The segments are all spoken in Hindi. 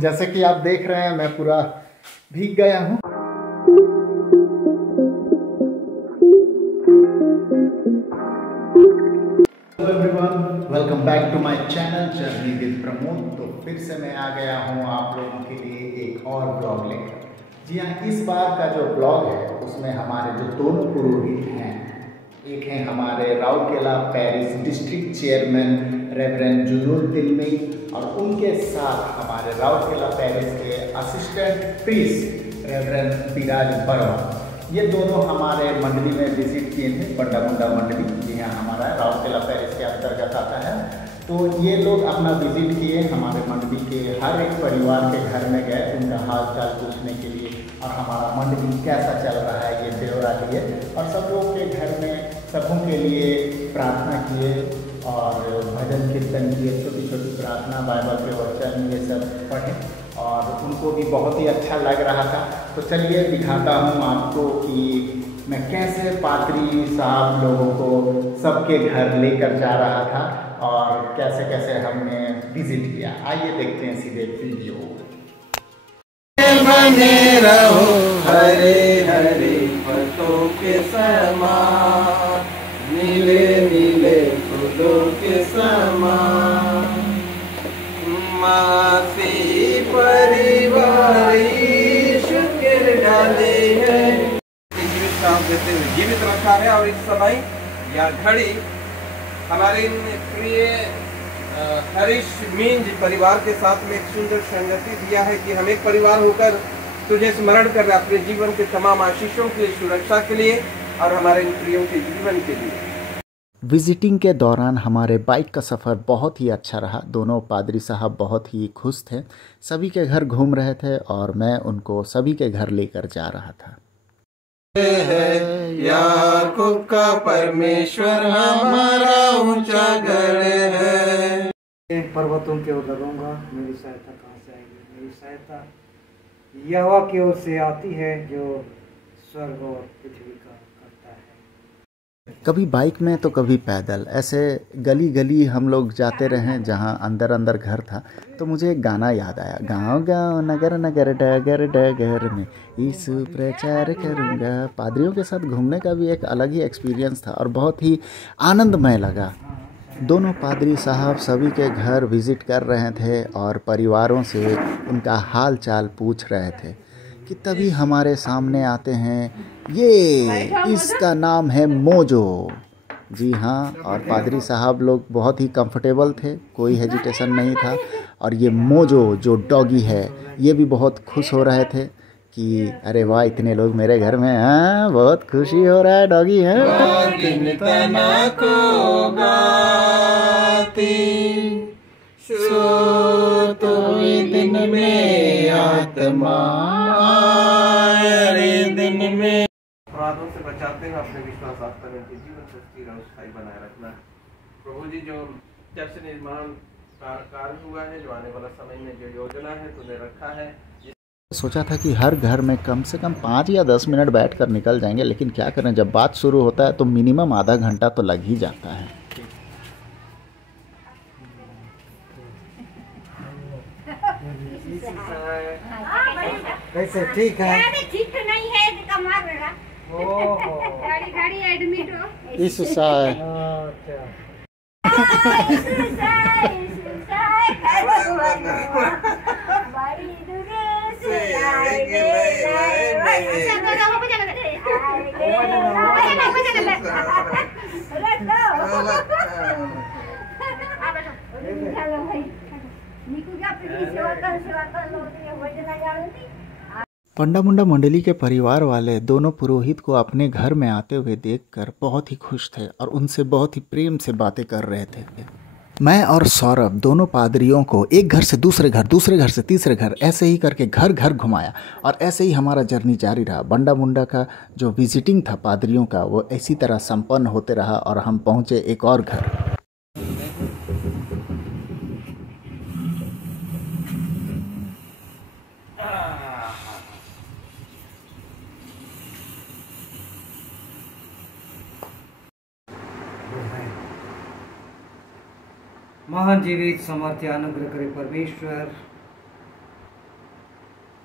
जैसे कि आप देख रहे हैं मैं पूरा भीग गया हूँ। Hello everyone, welcome back to my channel journey with Pramod. तो फिर से मैं आ गया हूँ आप लोगों के लिए एक और ब्लॉग लेकर। जी हाँ, इस बार का जो ब्लॉग है उसमें हमारे जो दोनों पुरोहित हैं, एक हैं हमारे Rourkela parish district chairman reverend जुनून तिलमी और उनके साथ हमारे राउरकेला पैरिश के असिस्टेंट प्रीस्ट रेवरेंड विराज वर्मा। ये दोनों हमारे मंडली में विजिट किए थे, बंडा मुंडा मंडली, जी हाँ हमारा राउरकेला पैरिश के अंतर्गत आता है। तो ये लोग अपना विजिट किए, हमारे मंडली के हर एक परिवार के घर में गए उनका हाल चाल पूछने के लिए और हमारा मंडली कैसा चल रहा है ये ब्यौरा लिए, और सब लोग के घर में सबों के लिए प्रार्थना किए और भजन कीर्तन किए, छोटी छोटी प्रार्थना, बाइबल के वचन ये सब पढ़े और उनको भी बहुत ही अच्छा लग रहा था। तो चलिए दिखाता हूँ आपको कि मैं कैसे पादरी साहब लोगों को सबके घर लेकर जा रहा था और कैसे कैसे हमने विजिट किया। आइए देखते हैं सीधे वीडियो। बने रहो हरे हरे पत्तों के समान, नीले नीले फूलों के समान, मासी परिवार शुक्र डाले हैं। जीवित काम देते हुए जीवित रखा है और इस समय या घड़ी हमारे इन प्रिय हरीश मींज परिवार के साथ में एक सुंदर संगति दिया है कि हम एक परिवार होकर तुझे स्मरण कर रहे अपने जीवन के तमाम आशीषों के लिए, सुरक्षा के लिए और हमारे इन प्रियों के जीवन के लिए। विजिटिंग के दौरान हमारे बाइक का सफ़र बहुत ही अच्छा रहा। दोनों पादरी साहब बहुत ही खुश थे, सभी के घर घूम रहे थे और मैं उनको सभी के घर लेकर जा रहा था। याकूब का परमेश्वर हमारा ऊंचा गढ़ है। पर्वतों की ओर लगूंगा, मेरी सहायता कहाँ से आएगी? मेरी सहायता यहोवा की ओर से आती है जो स्वर्ग और पृथ्वी का करता है। कभी बाइक में तो कभी पैदल, ऐसे गली गली हम लोग जाते रहे जहाँ अंदर अंदर घर था। तो मुझे एक गाना याद आया, गाँव गाँव नगर नगर डगर डगर में यीशु प्रचार करूँगा। पादरियों के साथ घूमने का भी एक अलग ही एक्सपीरियंस था और बहुत ही आनंदमय लगा। दोनों पादरी साहब सभी के घर विज़िट कर रहे थे और परिवारों से उनका हाल चाल पूछ रहे थे कि तभी हमारे सामने आते हैं, ये इसका नाम है मोजो। जी हाँ, और पादरी साहब लोग बहुत ही कंफर्टेबल थे, कोई हेजिटेशन नहीं था। और ये मोजो जो डॉगी है ये भी बहुत खुश हो रहे थे कि अरे वाह इतने लोग मेरे घर में हैं, बहुत खुशी हो रहा है, डॉगी है। दिन में आत्मा दिन में अपराधों से बचाते हैं, अपने विश्वास आस्था में जीवन सच्ची और स्थायी बनाए रखना। प्रभु जी जो चर्च निर्माण कार्य हुआ है, जो आने वाला समय में जो योजना है तूने रखा है, सोचा था कि हर घर में कम से कम 5 या 10 मिनट बैठकर निकल जाएंगे, लेकिन क्या करें जब बात शुरू होता है तो मिनिमम आधा घंटा तो लग ही जाता है। कैसे ठीक है? ठीक तो नहीं है, कमाल रहा। गाड़ी गाड़ी एडमिट हो। यीशु साय। पंडा मुंडा मंडली के परिवार वाले दोनों पुरोहित को अपने घर में आते हुए देखकर बहुत ही खुश थे और उनसे बहुत ही प्रेम से बातें कर रहे थे। मैं और सौरभ दोनों पादरियों को एक घर से दूसरे घर, दूसरे घर से तीसरे घर, ऐसे ही करके घर घर घुमाया और ऐसे ही हमारा जर्नी जारी रहा। बंडा मुंडा का जो विजिटिंग था पादरियों का वो इसी तरह संपन्न होते रहा और हम पहुँचे एक और घर। महान जीवित सामर्थ्य अनुग्रह करे परमेश्वर।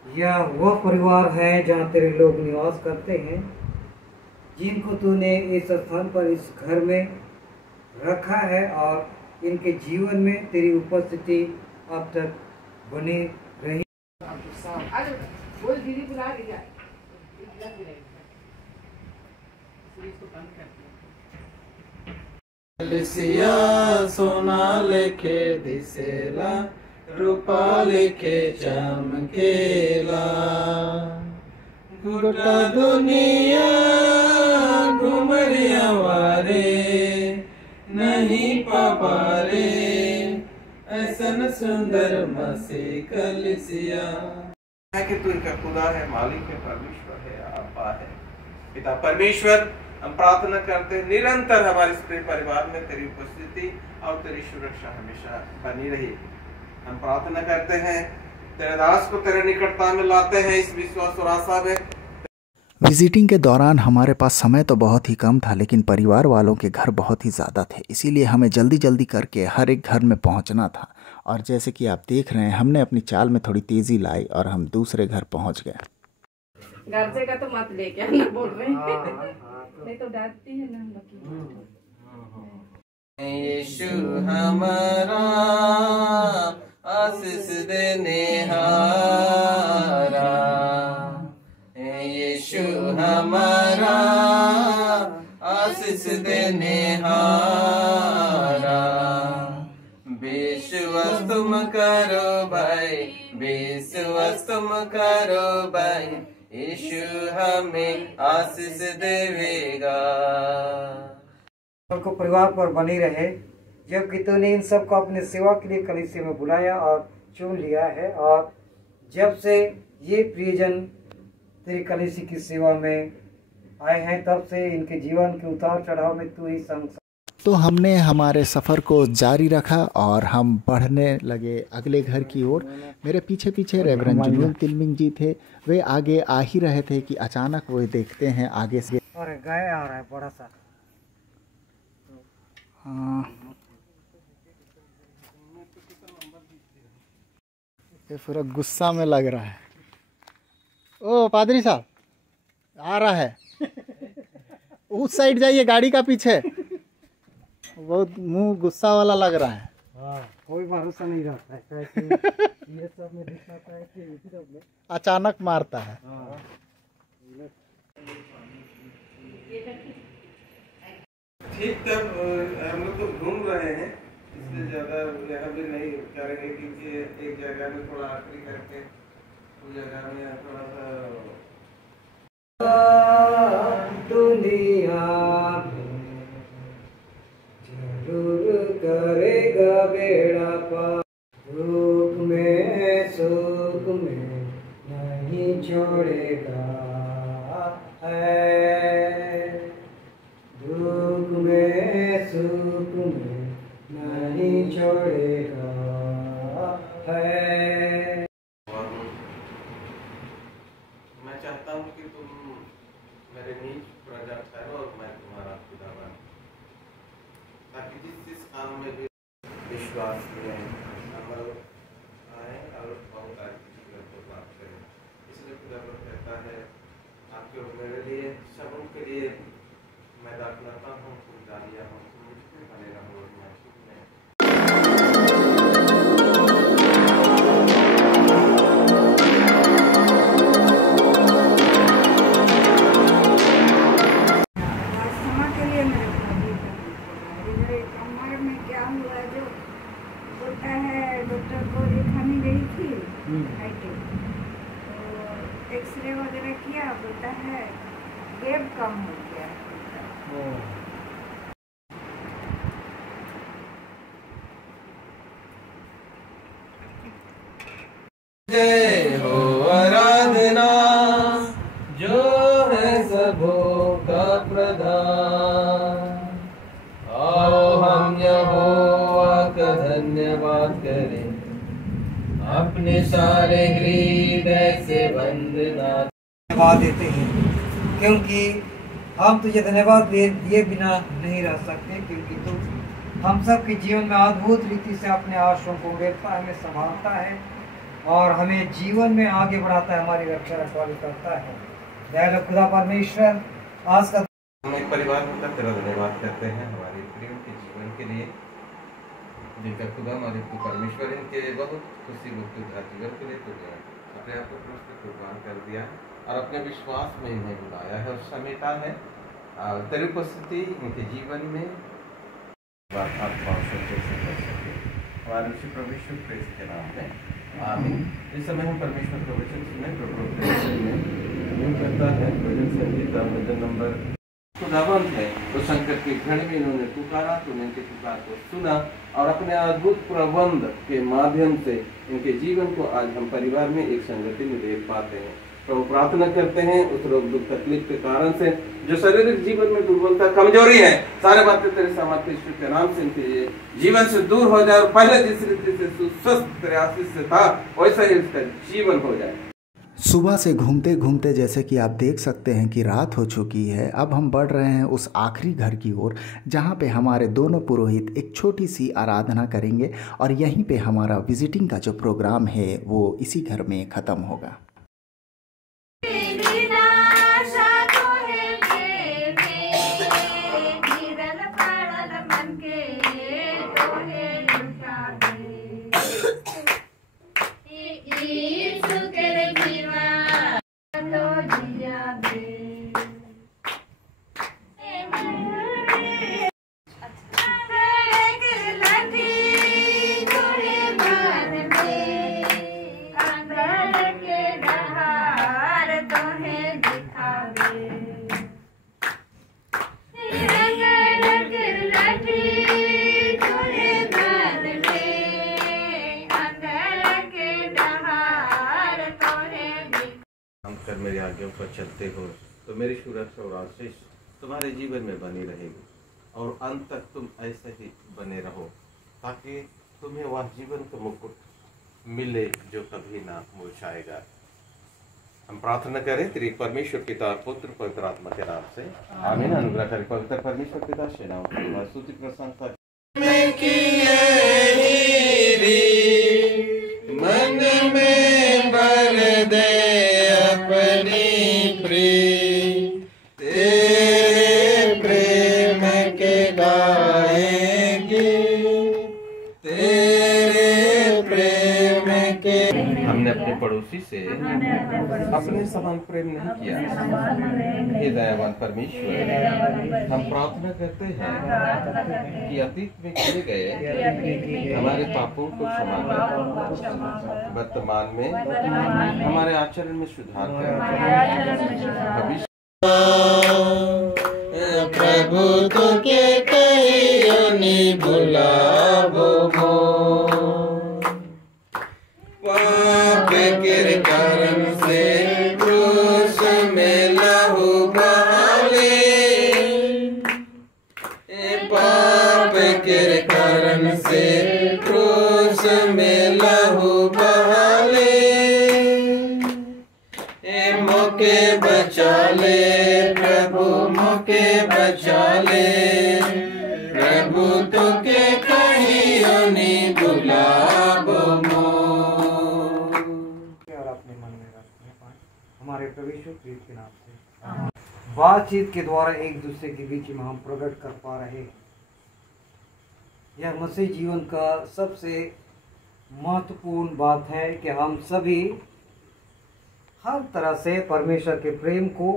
यह वह परिवार है जहाँ तेरे लोग निवास करते हैं, जिनको तूने इस स्थान पर इस घर में रखा है, और इनके जीवन में तेरी उपस्थिति अब तक बनी रही। सोना लेके दिसेला, रूपा लेके चमकेला, गोटा दुनिया घुमरिया वारे नहीं पापारे, ऐसन सुंदर मसीह कलिसिया। कि तू इनका खुदा है, मालिक है, परमेश्वर है, आपा है, पिता परमेश्वर। हम प्रार्थना करते हैं निरंतर हमारे इस परिवार में तेरी उपस्थिति और तेरी सुरक्षा हमेशा बनी रही। हम प्रार्थना करते हैं, तेरे दास को तेरे निकटता में लाते हैं इस विश्वास और आशा में। विजिटिंग के दौरान हमारे पास समय तो बहुत ही कम था, लेकिन परिवार वालों के घर बहुत ही ज़्यादा थे, इसीलिए हमें जल्दी जल्दी करके हर एक घर में पहुंचना था। और जैसे कि आप देख रहे हैं, हमने अपनी चाल में थोड़ी तेज़ी लाई और हम दूसरे घर पहुंच गए। घर से का तो मत लेके आना बोल रहे हैं, नहीं तो डांटती है ना हम लोग। यीशु हमारा आशीष देने हारा, यीशु हमारा आशीष देने हारा। विश्वास तुम करो भाई, विश्वास तुम करो भाई, यीशु हमें आशीष देवेगा। को परिवार पर बनी रहे, जबकि तूने इन सब को अपने सेवा के लिए कलीसिया में बुलाया और चुन लिया है, और जब से ये प्रियजन तेरी कलीसिया की सेवा में आए हैं, तब से इनके जीवन के उतार चढ़ाव में तू ही संग। तो हमने हमारे सफ़र को जारी रखा और हम बढ़ने लगे अगले घर की ओर। मेरे पीछे पीछे रेवरेंड जुनियल तिलमिंग जी थे, वे आगे आ ही रहे थे कि अचानक वो देखते हैं आगे से और गाय आ रहा है बड़ा सा। ये पूरा गुस्सा में लग रहा है। ओ पादरी साहब आ रहा है, उस साइड जाइए गाड़ी का पीछे। बहुत मुंह गुस्सा वाला लग रहा है। कोई भरोसा नहीं रहता है, ये सब में दिखाता है कि अचानक मारता है। ठीक, तब हम लोग तो घूम रहे हैं, इसलिए ज़्यादा यहाँ भी नहीं करेंगे, क्योंकि एक जगह में थोड़ा आखिरी करके उस जगह में थोड़ा सा दुनिया जरूर करेगा बेड़ा पार, दुख में सुख में नहीं छोड़ेगा है, दुख में सुख में नहीं छोड़ेगा है। मैं चाहता हूँ कि तुम मेरे नीच प्रजा ठहरो और मैं तुम्हारा खुदा बनूं, ताकि जिस काम में भी विश्वास में अमल आए और बहुत आगे को प्राप्त करें। इसलिए खुदा कहता है आपके और मेरे लिए, सब के लिए मैं दाखिलता हूँ, तुम जानिया हूँ, तुम मुझमें बने रहो और मैं तुम में। क्षमा के लिए मेरे कमर में क्या हुआ, जो बोलता है डॉक्टर को दिखाने गई थी तो एक्सरे वगैरह किया, बोलता है गैप कम हो गया। जय हो आराधना जो है सबों का प्रधान, आओ हम यहोवा का धन्यवाद करें, अपने सारे हृदय से वंदना धन्यवाद देते हैं, क्योंकि हम तुझे धन्यवाद दिए बिना नहीं रह सकते, क्योंकि तू हम सब के जीवन में अद्भुत रीति से अपने आश्रम को उड़ेलता है, हमें संभालता है और हमें जीवन में आगे बढ़ाता है, हमारी रक्षा रखवाली करता है। दयालु खुदा परमेश्वर आज का हम एक परिवार होकर तेरा धन्यवाद करते हैं हमारे प्रियों के जीवन के लिए, जिनका खुदा हमारे परमेश्वर इनके बहुत खुशी मुक्त जीवन के लिए तुझे अपने आप को क्रूस पे कुर्बान कर दिया और अपने विश्वास में इन्हें बुलाया है और समेटा है। तेरी उपस्थिति इनके जीवन में आत्मा सच्चे से कर सके हमारे ऋषि परमेश्वर प्रेस के नाम में आमीन। इस समय हम परमेश्वर का वचन सुने प्रभु करता है भजन संगीता भजन नंबर खुदावंत है। तो संकट की घड़ी में इन्होंने पुकारा, तूने इनके पुकार को सुना और अपने अद्भुत प्रबंध के माध्यम से इनके जीवन को आज हम परिवार में एक संगति में देख पाते हैं। प्रभु प्रार्थना करते हैं उस रोग दुख तकलीफ के कारण से जो शारीरिक जीवन में दुर्बलता कमजोरी है, सारे बातें तेरे सामर्थ्य ईश्वर के नाम से इनके जीवन से दूर हो जाए और पहले जिस रीति से सुस्वस्थ तेरे आशीष से था वैसा ही उसका जीवन हो जाए। सुबह से घूमते घूमते जैसे कि आप देख सकते हैं कि रात हो चुकी है। अब हम बढ़ रहे हैं उस आखिरी घर की ओर जहां पे हमारे दोनों पुरोहित एक छोटी सी आराधना करेंगे और यहीं पे हमारा विजिटिंग का जो प्रोग्राम है वो इसी घर में ख़त्म होगा। मेरी आज्ञाओं पर चलते हो तो मेरी सुरक्षा और आशीष तुम्हारे जीवन में बनी रहेगी और अंत तक तुम ऐसे ही बने रहो ताकि तुम्हें वह जीवन का मुकुट मिले जो कभी ना मुरझाएगा। हम प्रार्थना करें तेरी परमेश्वर पिता पुत्र पवित्र आत्मा के नाम से आमीन। अनुग्रह करें पवित्र परमेश्वर पिता सेनाओं की स्तुति प्रशंसा मन में भर दे अपनी प्रीत, तेरे प्रेम के गाएंगे, तेरे प्रेम के। हमने अपने पड़ोसी से अपने समान प्रेम नहीं किया। हे दयावान परमेश्वर, हम प्रार्थना करते हैं कि अतीत में किए गए हमारे पापों को क्षमा कर, वर्तमान में हमारे आचरण में सुधार कर, भविष्य प्रभु तो के कहियो नि भुलाबो पाप के कारण से क्रूस में लहू बहाले, पाप के कारण से क्रूस में लहू बहाले, मोके बचा ले प्रभु मोके बचा ले, प्रभु तो के कहियो नि भुलाबो हमारे प्रवेश प्रीत के नाम से बातचीत के द्वारा एक दूसरे के बीच में हम प्रकट कर पा रहे हैं। यह मसीह जीवन का सबसे महत्वपूर्ण बात है कि हम सभी हर तरह से परमेश्वर के प्रेम को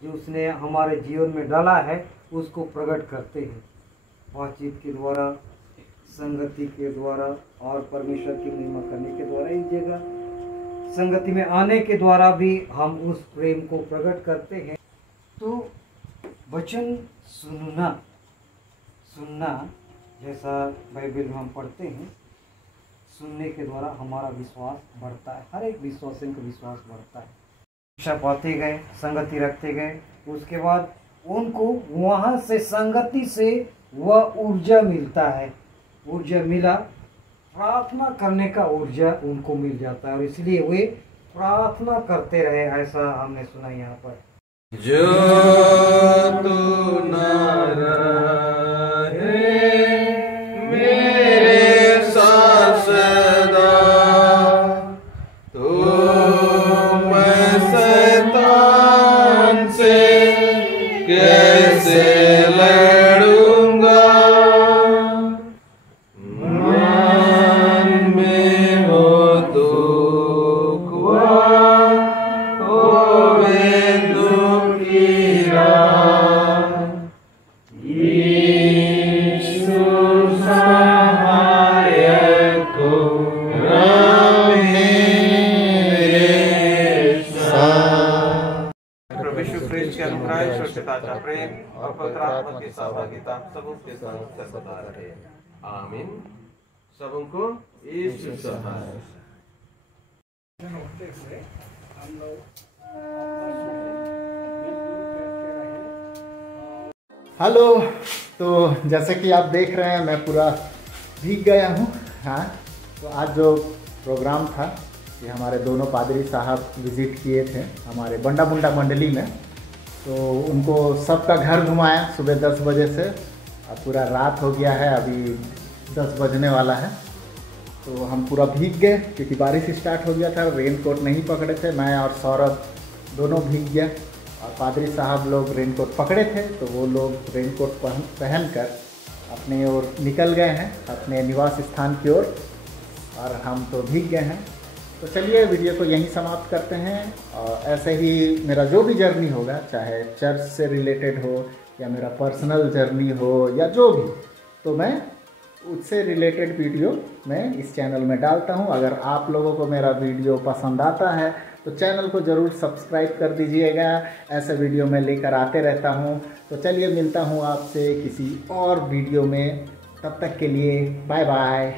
जो उसने हमारे जीवन में डाला है उसको प्रकट करते हैं। बातचीत के द्वारा, संगति के द्वारा और परमेश्वर की महिमा करने के द्वारा एक जगह संगति में आने के द्वारा भी हम उस प्रेम को प्रकट करते हैं। तो वचन सुनना जैसा बाइबल में हम पढ़ते हैं, सुनने के द्वारा हमारा विश्वास बढ़ता है। हर एक विश्वासी का विश्वास बढ़ता है। शिक्षा पाते गए, संगति रखते गए, उसके बाद उनको वहाँ से संगति से वह ऊर्जा मिलता है। ऊर्जा मिला, प्रार्थना करने का ऊर्जा उनको मिल जाता है और इसलिए वे प्रार्थना करते रहे, ऐसा हमने सुना यहाँ पर। जो तू न रहे के अनुग्रह, स्वच्छता का प्रेम और पवित्र आत्मा की सहभागिता सबके संग सर्वदा रहे। आमीन। सबको यीशु सहाय। हेलो, तो जैसे कि आप देख रहे हैं मैं पूरा भीग गया हूँ। हाँ, तो आज जो प्रोग्राम था ये हमारे दोनों पादरी साहब विज़िट किए थे हमारे बंडा बुंडा मंडली में। तो उनको सबका घर घुमाया सुबह 10 बजे से। अब पूरा रात हो गया है, अभी 10 बजने वाला है। तो हम पूरा भीग गए क्योंकि बारिश स्टार्ट हो गया था। रेन कोट नहीं पकड़े थे, मैं और सौरभ दोनों भीग गए। और पादरी साहब लोग रेन कोट पकड़े थे तो वो लोग रेन कोट पहन कर अपने ओर निकल गए हैं, अपने निवास स्थान की ओर, और हम तो भीग गए हैं। तो चलिए वीडियो को यहीं समाप्त करते हैं। और ऐसे ही मेरा जो भी जर्नी होगा, चाहे चर्च से रिलेटेड हो या मेरा पर्सनल जर्नी हो या जो भी, तो मैं उससे रिलेटेड वीडियो मैं इस चैनल में डालता हूं। अगर आप लोगों को मेरा वीडियो पसंद आता है तो चैनल को ज़रूर सब्सक्राइब कर दीजिएगा। ऐसे वीडियो मैं लेकर आते रहता हूं। तो चलिए मिलता हूं आपसे किसी और वीडियो में। तब तक के लिए बाय बाय।